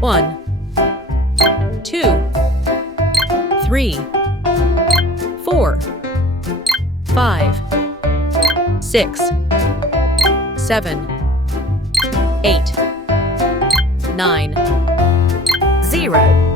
1, 2, 3, 4, 5, 6, 7, 8, 9, 0.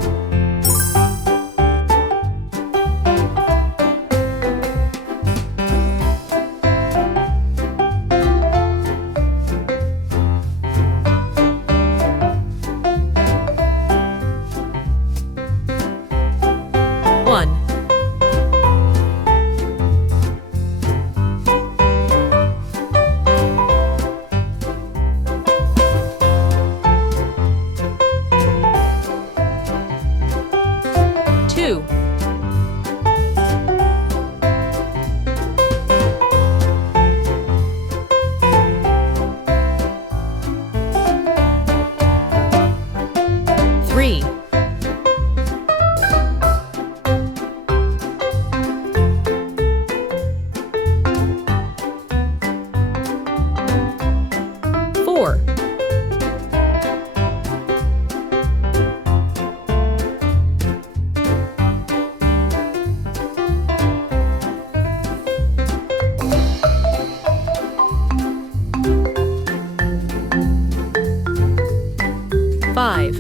One, 2, 3, 4, 5,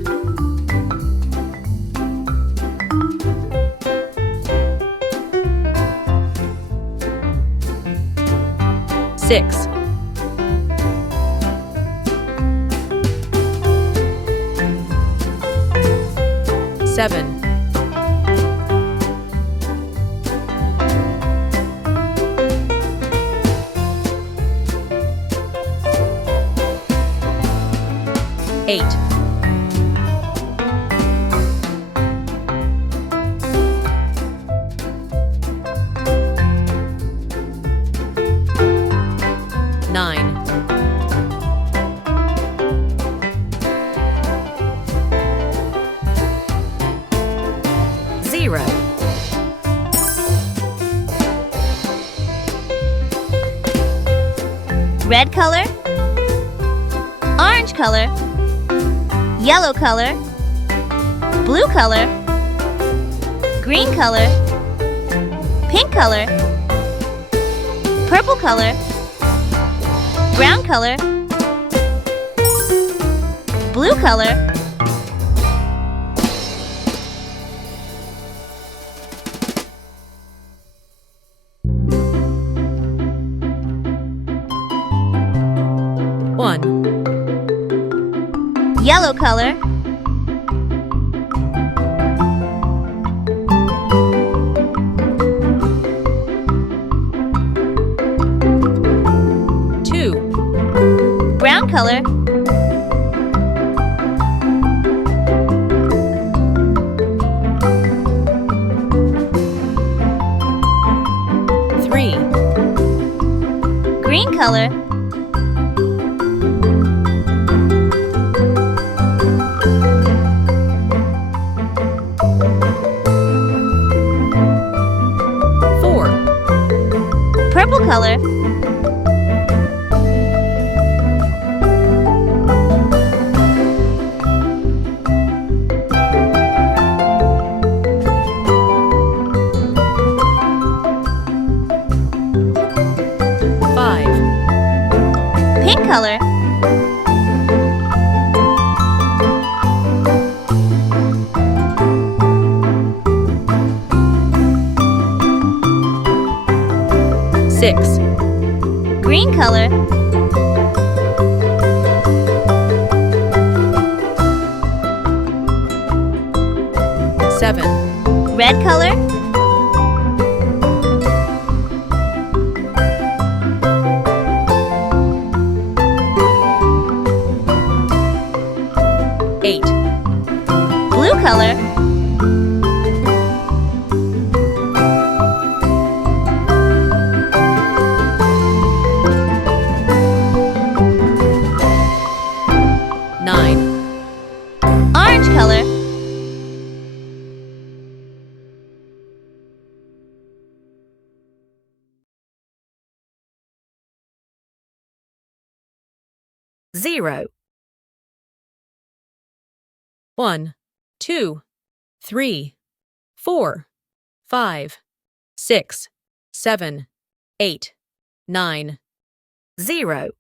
6, 7, 8, 9, 0. Red color, orange color, yellow color, blue color, green color, pink color, purple color, brown color, blue color, One, yellow color, two, brown color, three, green color, four, purple color, five, pink color, six, green color, seven, red color, eight, blue color, nine, orange color, zero. 1, 2, 3, 4, 5, 6, 7, 8, 9. 0,